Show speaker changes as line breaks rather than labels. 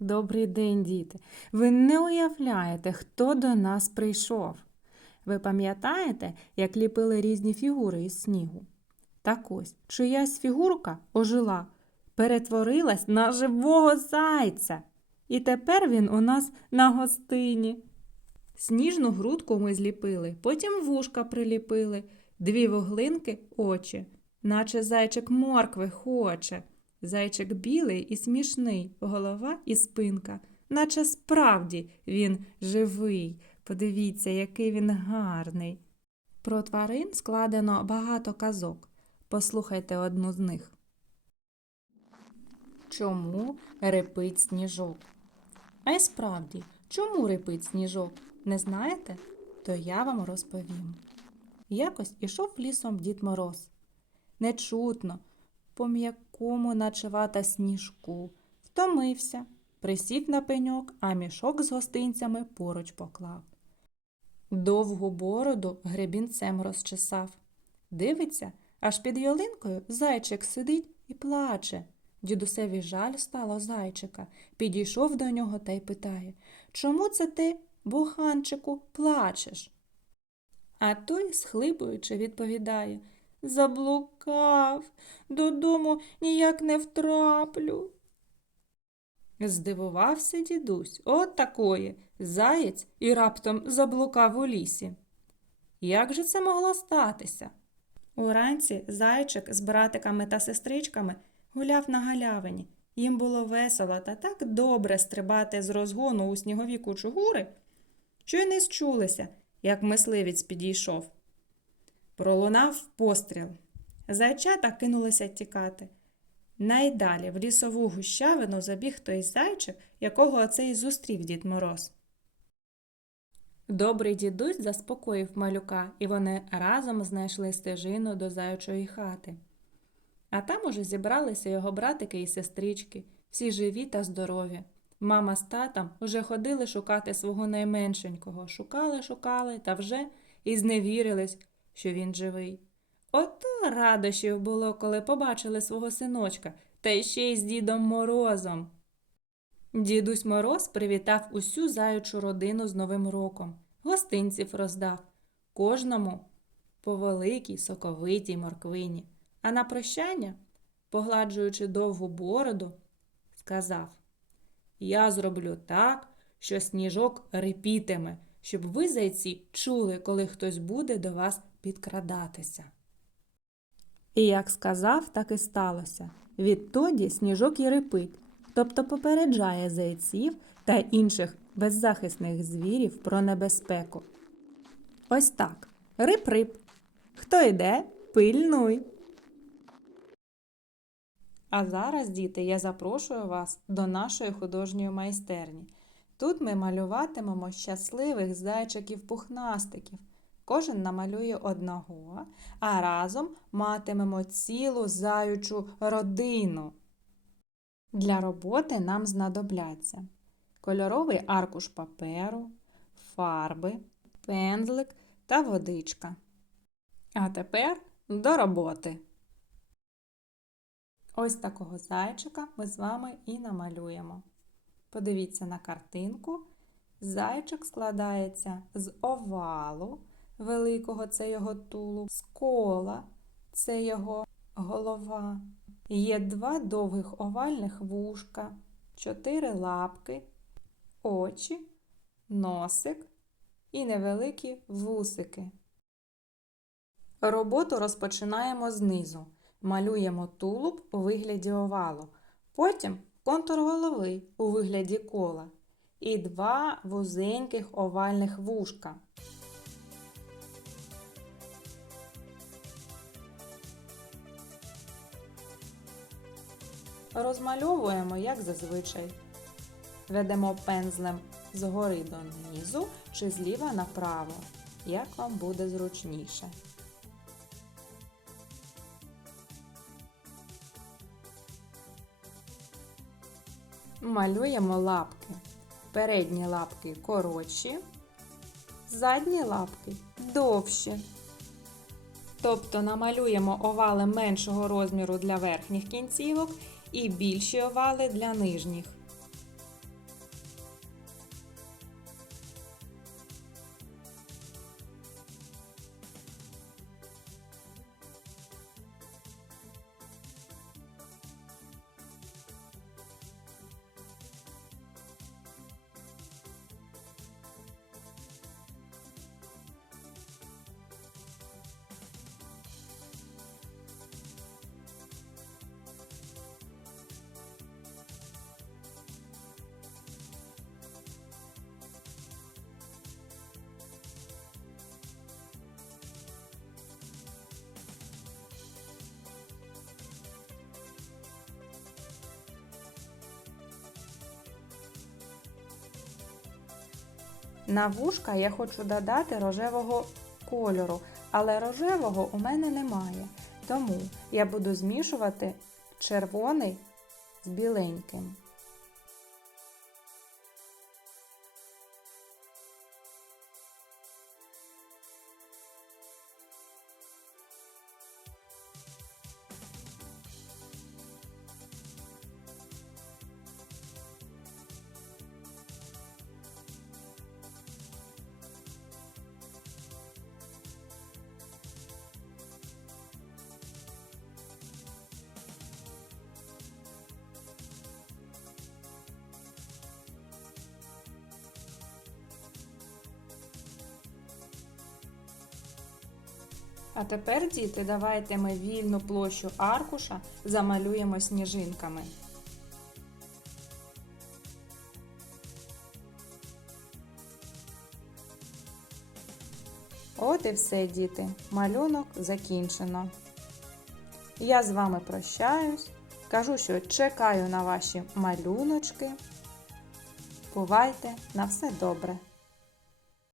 Добрий день, діти. Ви не уявляєте, хто до нас прийшов. Ви пам'ятаєте, як ліпили різні фігури із снігу? Так ось, чиясь фігурка ожила, перетворилась на живого зайця. І тепер він у нас на гостині. Сніжну грудку ми зліпили, потім вушка приліпили, дві вуглинки очі, наче зайчик моркви хоче. Зайчик білий і смішний, голова і спинка, наче справді він живий. Подивіться, який він гарний. Про тварин складено багато казок. Послухайте одну з них. Чому репить сніжок? А й справді, чому репить сніжок? Не знаєте? То я вам розповім. Якось ішов лісом дід Мороз. Нечутно, по м'якому наче вата сніжку, втомився, присів на пеньок, а мішок з гостинцями поруч поклав. Довгу бороду гребінцем розчесав. Дивиться, аж під ялинкою зайчик сидить і плаче. Дідусеві жаль стало зайчика, підійшов до нього та й питає Чому це ти, буханчику, плачеш? А той, схлипуючи, відповідає Заблукав, додому ніяк не втраплю. Здивувався дідусь, от такої, заєць і раптом заблукав у лісі. Як же це могло статися? Уранці зайчик з братиками та сестричками гуляв на галявині. Їм було весело та так добре стрибати з розгону у снігові кучугури, що й не счулися, як мисливець підійшов. Пролунав постріл. Зайчата кинулися тікати. Найдалі в лісову гущавину забіг той зайчик, якого оцей зустрів дід Мороз. Добрий дідусь заспокоїв малюка, і вони разом знайшли стежину до заячої хати. А там уже зібралися його братики і сестрички, всі живі та здорові. Мама з татом уже ходили шукати свого найменшенького, шукали, шукали та вже і зневірились, що він живий. Ото радощів було, коли побачили свого синочка, та ще й з дідом Морозом. Дідусь Мороз привітав усю заючу родину з Новим роком, гостинців роздав, кожному по великій соковитій морквині, а на прощання, погладжуючи довгу бороду, сказав Я зроблю так, що сніжок репітиме, щоб ви, зайці, чули, коли хтось буде до вас підкрадатися. І як сказав, так і сталося. Відтоді сніжок і репить, тобто попереджає зайців та інших беззахисних звірів про небезпеку. Ось так. Рип-рип. Хто йде, пильнуй. А зараз, діти, я запрошую вас до нашої художньої майстерні. Тут ми малюватимемо щасливих зайчиків-пухнастиків. Кожен намалює одного, а разом матимемо цілу заючу родину. Для роботи нам знадобляться кольоровий аркуш паперу, фарби, пензлик та водичка. А тепер до роботи. Ось такого зайчика ми з вами і намалюємо. Подивіться на картинку. Зайчик складається з овалу, великого це його тулуб, з кола це його голова. Є два довгих овальних вушка, чотири лапки, очі, носик і невеликі вусики. Роботу розпочинаємо знизу. Малюємо тулуб у вигляді овалу. Потім контур голови у вигляді кола і два вузеньких овальних вушка. Розмальовуємо, як зазвичай. Ведемо пензлем згори донизу чи зліва направо, як вам буде зручніше. Малюємо лапки. Передні лапки коротші, задні лапки довші. Тобто намалюємо овали меншого розміру для верхніх кінцівок і більші овали для нижніх. На вушка я хочу додати рожевого кольору, але рожевого у мене немає. Тому я буду змішувати червоний з біленьким. А тепер, діти, давайте ми вільну площу аркуша замалюємо сніжинками. От і все, діти. Малюнок закінчено. Я з вами прощаюсь. Кажу, що чекаю на ваші малюночки. Бувайте на все добре!